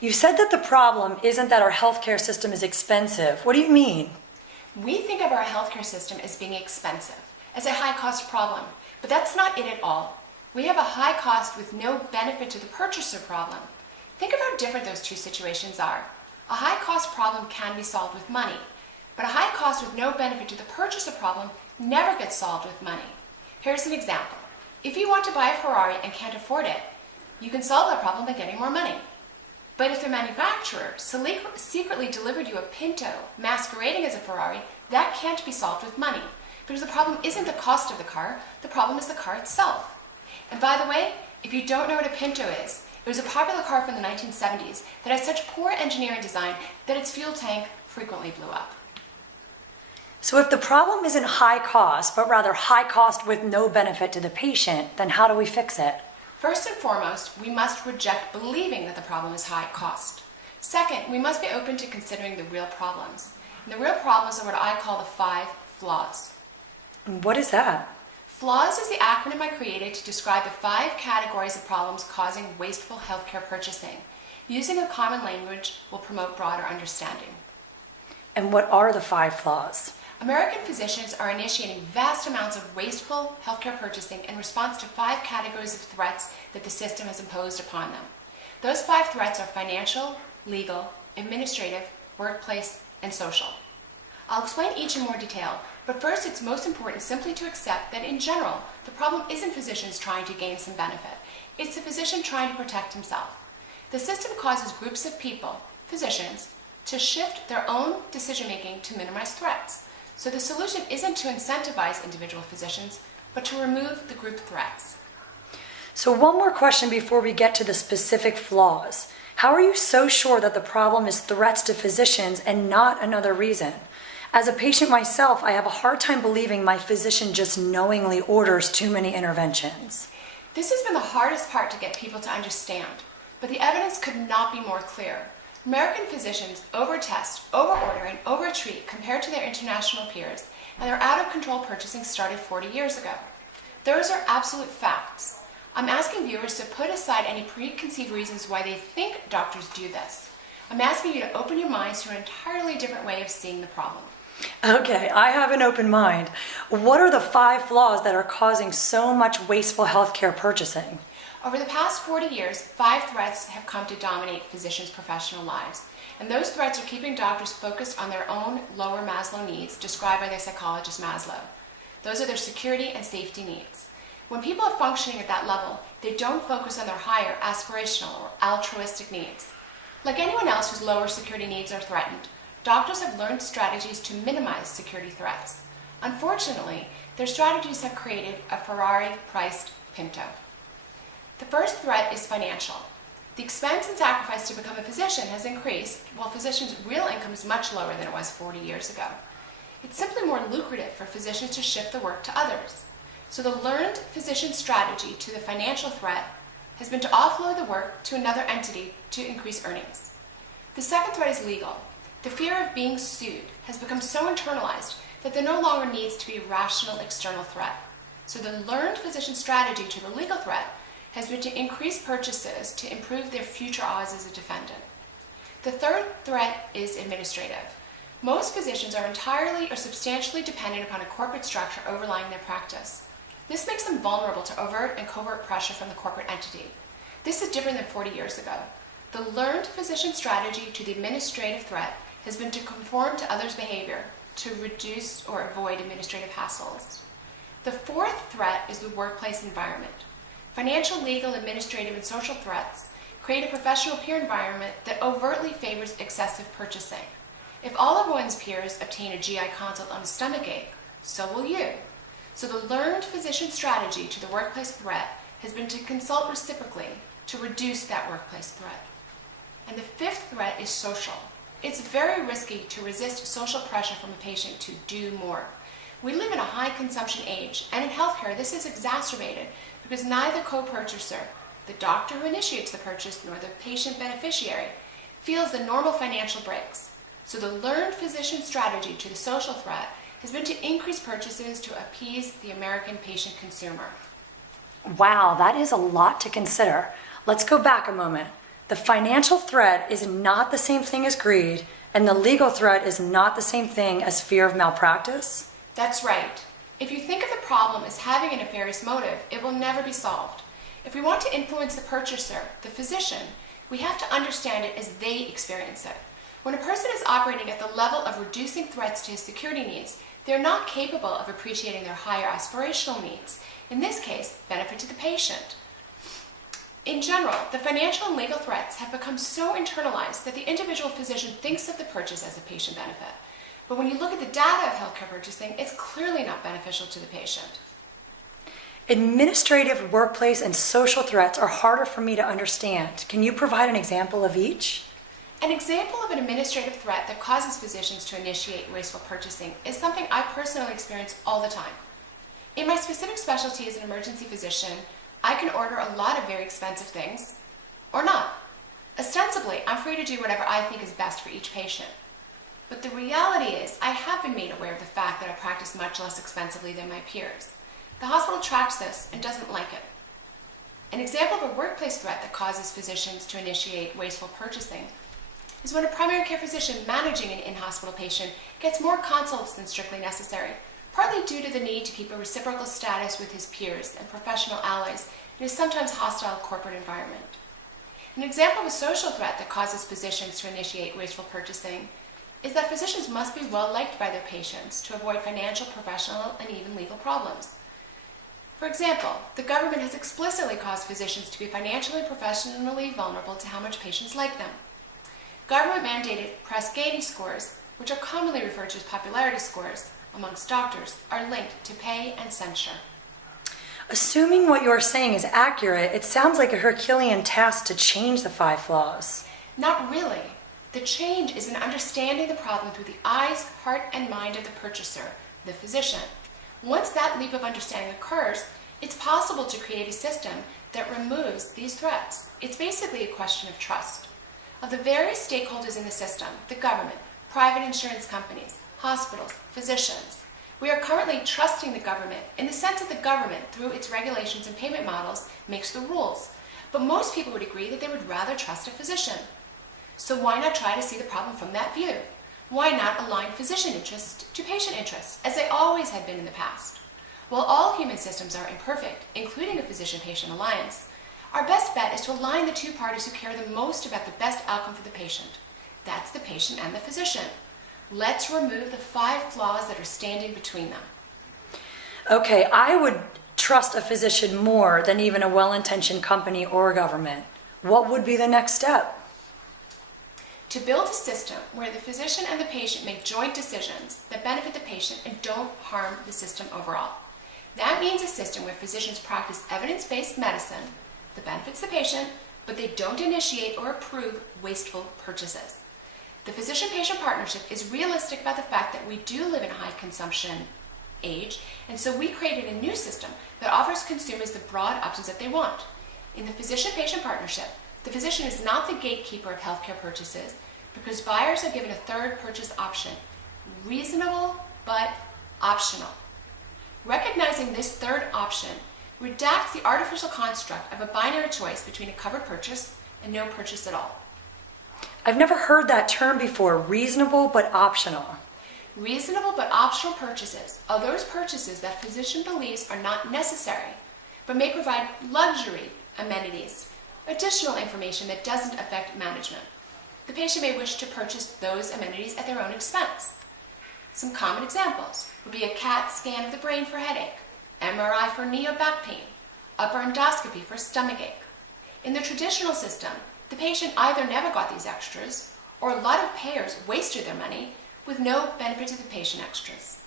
You said that the problem isn't that our healthcare system is expensive. What do you mean? We think of our healthcare system as being expensive, as a high-cost problem, but that's not it at all. We have a high cost with no benefit to the purchaser problem. Think of how different those two situations are. A high-cost problem can be solved with money, but a high cost with no benefit to the purchaser problem never gets solved with money. Here's an example. If you want to buy a Ferrari and can't afford it, you can solve that problem by getting more money. But if the manufacturer secretly delivered you a Pinto masquerading as a Ferrari, that can't be solved with money, because the problem isn't the cost of the car, the problem is the car itself. And by the way, if you don't know what a Pinto is, it was a popular car from the 1970s that had such poor engineering design that its fuel tank frequently blew up. So if the problem isn't high cost, but rather high cost with no benefit to the patient, then how do we fix it? First and foremost, we must reject believing that the problem is high cost. Second, we must be open to considering the real problems. And the real problems are what I call the 5 flaws. What is that? FLAWS is the acronym I created to describe the 5 categories of problems causing wasteful healthcare purchasing. Using a common language will promote broader understanding. And what are the 5 flaws? American physicians are initiating vast amounts of wasteful healthcare purchasing in response to 5 categories of threats that the system has imposed upon them. Those 5 threats are financial, legal, administrative, workplace, and social. I'll explain each in more detail, but first it's most important simply to accept that in general, the problem isn't physicians trying to gain some benefit. It's the physician trying to protect himself. The system causes groups of people, physicians, to shift their own decision-making to minimize threats. So the solution isn't to incentivize individual physicians, but to remove the group threats. So one more question before we get to the specific flaws. How are you so sure that the problem is threats to physicians and not another reason? As a patient myself, I have a hard time believing my physician just knowingly orders too many interventions. This has been the hardest part to get people to understand, but the evidence could not be more clear. American physicians overtest, overorder, and overtreat compared to their international peers, and their out-of-control purchasing started 40 years ago. Those are absolute facts. I'm asking viewers to put aside any preconceived reasons why they think doctors do this. I'm asking you to open your minds to an entirely different way of seeing the problem. Okay, I have an open mind. What are the 5 flaws that are causing so much wasteful healthcare purchasing? Over the past 40 years, 5 threats have come to dominate physicians' professional lives. And those threats are keeping doctors focused on their own lower Maslow needs, described by their psychologist Maslow. Those are their security and safety needs. When people are functioning at that level, they don't focus on their higher aspirational or altruistic needs. Like anyone else whose lower security needs are threatened, doctors have learned strategies to minimize security threats. Unfortunately, their strategies have created a Ferrari-priced Pinto. The first threat is financial. The expense and sacrifice to become a physician has increased, while physicians' real income is much lower than it was 40 years ago. It's simply more lucrative for physicians to shift the work to others. So the learned physician strategy to the financial threat has been to offload the work to another entity to increase earnings. The second threat is legal. The fear of being sued has become so internalized that there no longer needs to be a rational external threat. So the learned physician strategy to the legal threat has been to increase purchases to improve their future odds as a defendant. The third threat is administrative. Most physicians are entirely or substantially dependent upon a corporate structure overlying their practice. This makes them vulnerable to overt and covert pressure from the corporate entity. This is different than 40 years ago. The learned physician strategy to the administrative threat has been to conform to others' behavior, to reduce or avoid administrative hassles. The fourth threat is the workplace environment. Financial, legal, administrative, and social threats create a professional peer environment that overtly favors excessive purchasing. If all of one's peers obtain a GI consult on a stomach ache, so will you. So the learned physician strategy to the workplace threat has been to consult reciprocally to reduce that workplace threat. And the fifth threat is social. It's very risky to resist social pressure from a patient to do more. We live in a high consumption age, and in healthcare this is exacerbated because neither co-purchaser, the doctor who initiates the purchase, nor the patient beneficiary, feels the normal financial breaks. So the learned physician strategy to the social threat has been to increase purchases to appease the American patient consumer. Wow, that is a lot to consider. Let's go back a moment. The financial threat is not the same thing as greed, and the legal threat is not the same thing as fear of malpractice? That's right. If you think of the problem as having a nefarious motive, it will never be solved. If we want to influence the purchaser, the physician, we have to understand it as they experience it. When a person is operating at the level of reducing threats to his security needs, they're not capable of appreciating their higher aspirational needs, in this case, benefit to the patient. In general, the financial and legal threats have become so internalized that the individual physician thinks of the purchase as a patient benefit. But when you look at the data of healthcare purchasing, it's clearly not beneficial to the patient. Administrative, workplace, and social threats are harder for me to understand. Can you provide an example of each? An example of an administrative threat that causes physicians to initiate wasteful purchasing is something I personally experience all the time. In my specific specialty as an emergency physician, I can order a lot of very expensive things, or not. Ostensibly, I'm free to do whatever I think is best for each patient. But the reality is, I have been made aware of the fact that I practice much less expensively than my peers. The hospital tracks this and doesn't like it. An example of a workplace threat that causes physicians to initiate wasteful purchasing is when a primary care physician managing an in-hospital patient gets more consults than strictly necessary, partly due to the need to keep a reciprocal status with his peers and professional allies in a sometimes hostile corporate environment. An example of a social threat that causes physicians to initiate wasteful purchasing is that physicians must be well liked by their patients to avoid financial, professional, and even legal problems. For example, the government has explicitly caused physicians to be financially and professionally vulnerable to how much patients like them. Government-mandated Press-Ganey scores, which are commonly referred to as popularity scores amongst doctors, are linked to pay and censure. Assuming what you're saying is accurate, it sounds like a Herculean task to change the 5 flaws. Not really. The change is in understanding the problem through the eyes, heart, and mind of the purchaser, the physician. Once that leap of understanding occurs, it's possible to create a system that removes these threats. It's basically a question of trust. Of the various stakeholders in the system, the government, private insurance companies, hospitals, physicians, we are currently trusting the government in the sense that the government, through its regulations and payment models, makes the rules. But most people would agree that they would rather trust a physician. So why not try to see the problem from that view? Why not align physician interests to patient interests, as they always had been in the past? While all human systems are imperfect, including a physician-patient alliance, our best bet is to align the two parties who care the most about the best outcome for the patient. That's the patient and the physician. Let's remove the 5 flaws that are standing between them. Okay, I would trust a physician more than even a well-intentioned company or government. What would be the next step? To build a system where the physician and the patient make joint decisions that benefit the patient and don't harm the system overall. That means a system where physicians practice evidence-based medicine that benefits the patient, but they don't initiate or approve wasteful purchases. The physician-patient partnership is realistic about the fact that we do live in a high consumption age, and so we created a new system that offers consumers the broad options that they want. In the physician-patient partnership, the physician is not the gatekeeper of healthcare purchases because buyers are given a third purchase option, reasonable but optional. Recognizing this third option redacts the artificial construct of a binary choice between a covered purchase and no purchase at all. I've never heard that term before, reasonable but optional. Reasonable but optional purchases are those purchases that physician believes are not necessary, but may provide luxury amenities, additional information that doesn't affect management. The patient may wish to purchase those amenities at their own expense. Some common examples would be a CAT scan of the brain for headache, MRI for knee or back pain, upper endoscopy for stomachache. In the traditional system, the patient either never got these extras, or a lot of payers wasted their money with no benefit to the patient extras.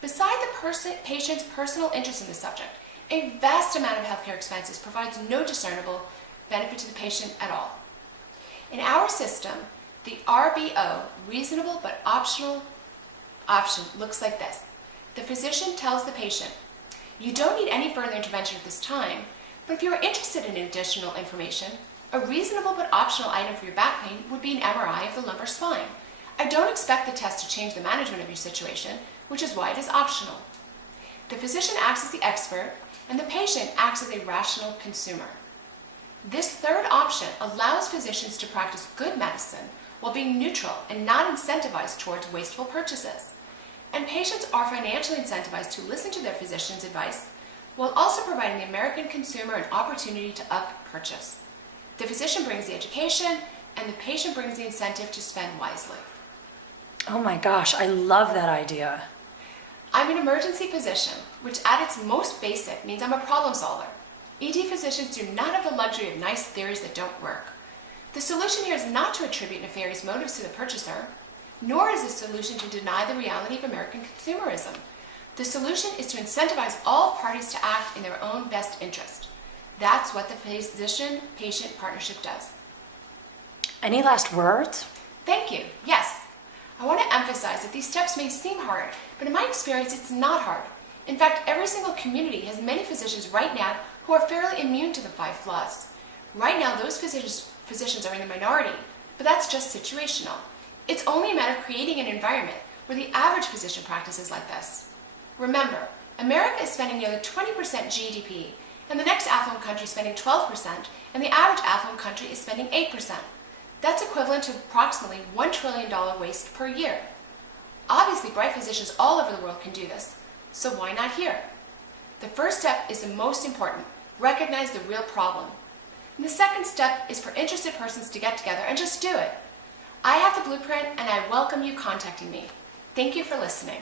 Beside the patient's personal interest in the subject, a vast amount of healthcare expenses provides no discernible benefit to the patient at all. In our system, the RBO, reasonable but optional option, looks like this. The physician tells the patient, you don't need any further intervention at this time, but if you are interested in additional information, a reasonable but optional item for your back pain would be an MRI of the lumbar spine. I don't expect the test to change the management of your situation, which is why it is optional. The physician acts as the expert, and the patient acts as a rational consumer. This third option option allows physicians to practice good medicine while being neutral and not incentivized towards wasteful purchases. And patients are financially incentivized to listen to their physician's advice while also providing the American consumer an opportunity to up purchase. The physician brings the education, and the patient brings the incentive to spend wisely. Oh my gosh, I love that idea. I'm an emergency physician, which at its most basic means I'm a problem solver. ED physicians do not have the luxury of nice theories that don't work. The solution here is not to attribute nefarious motives to the purchaser, nor is the solution to deny the reality of American consumerism. The solution is to incentivize all parties to act in their own best interest. That's what the physician-patient partnership does. Any last words? Thank you. Yes. I want to emphasize that these steps may seem hard, but in my experience, it's not hard. In fact, every single community has many physicians right now who are fairly immune to the 5 flaws. Right now, those physicians are in the minority, but that's just situational. It's only a matter of creating an environment where the average physician practices like this. Remember, America is spending nearly 20% GDP, and the next affluent country is spending 12%, and the average affluent country is spending 8%. That's equivalent to approximately $1 trillion waste per year. Obviously, bright physicians all over the world can do this, so why not here? The first step is the most important. Recognize the real problem. And the second step is for interested persons to get together and just do it. I have the blueprint, and I welcome you contacting me. Thank you for listening.